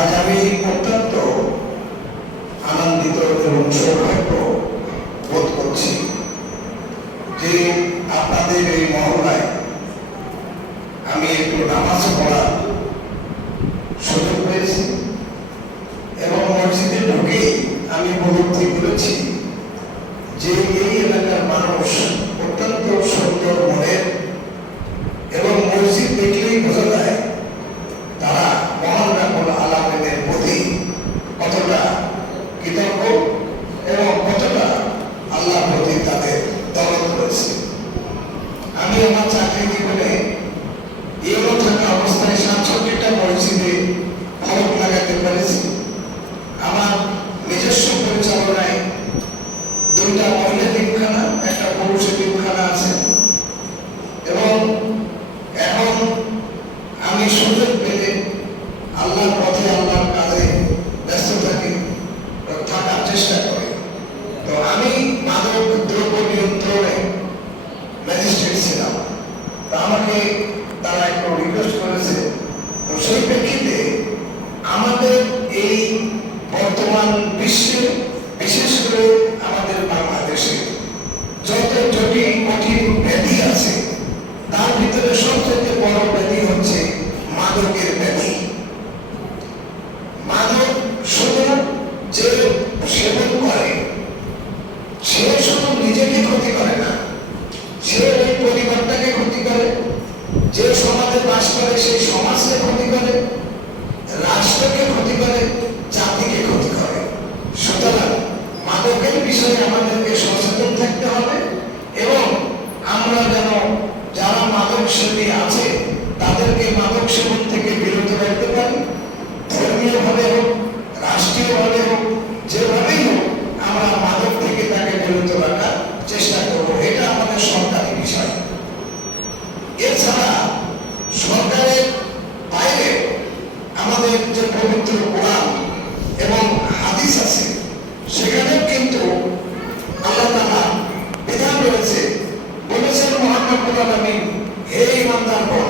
আজ আমি অত্যন্ত আনন্দিত এবং সৌভাগ্য বোধ করছি যে আপনাদের এই মহল্লায় আমি একটু নামাজ পড়ার সুযোগ পেয়েছি এবং মসজিদে ঢুকেই আমি উপলব্ধি করেছি যে এই এলাকার মানুষ অত্যন্ত সুন্দর মনের এবং মসজিদ দেখলেই বোঝা যায় তারা মহান রাব্বুল আলামিনের প্রতি কতটা কৃতজ্ঞ এবং কতটা আল্লাহর প্রতি তাদের দরদ রয়েছে। আমি আমার চাকরি জীবনে এমন থাকা অবস্থায় ৬৭টা মসজিদে ফলক লাগাতে পেরেছি। আমার নিজস্ব পরিচালনায় ২টা মহিলা টিমখানা, একটা পুরুষ টিমখানা আছে এবং এখন আমি সুযোগ পেলে আল্লাহর পথে আল্লাহর কাজে ব্যস্ত থাকার চেষ্টা করি। তো আমি মাদক দ্রব্য নিয়ন্ত্রণে ম্যাজিস্ট্রেট ছিলাম, তো আমাকে তারা একটু রিকোয়েস্ট করেছে। তো সেই প্রেক্ষিতে আমাদের এই বর্তমান বিশ্বে, বিশেষ করে আমাদের বাংলাদেশে যত জটিল কঠিন ব্যাধি আছে তার ভিতরে সবচেয়ে বড় ব্যাধি হচ্ছে মাদকের ব্যাধি। মাদক শুধু যে সেবন করে সে শুধু নিজেকে ক্ষতি করে না, সে ওই পরিবারটাকে ক্ষতি করে, যে সমাজে বাস করে সেই সমাজকে ক্ষতি করে, রাষ্ট্রকে ক্ষতি করে, জাতিকে ক্ষতি করে। সুতরাং মাদকের বিষয়ে আমাদেরকে সচেতন থাকতে হবে এবং আমরা যেন যারা মাদক সেবী আছে তাদেরকে মাদক সেবন থেকে বিরত রাখতে পারি। ধর্মীয় ভাবে হোক, রাষ্ট্রীয় ভাবে হোক, যেভাবেই হোক আমরা মাদক থেকে তাকে বিরত রাখার চেষ্টা করব। এটা আমাদের সরকারি বিষয়। এছাড়া সরকারের বাইরে আমাদের যে পবিত্র কোরআন এবং হাদিস আছে সেখানেও কিন্তু আল্লাহ তাআলা বিধান রয়েছে। বলেছেন মহান রব্বুল আলামিন, হে ঈমানদারগণ,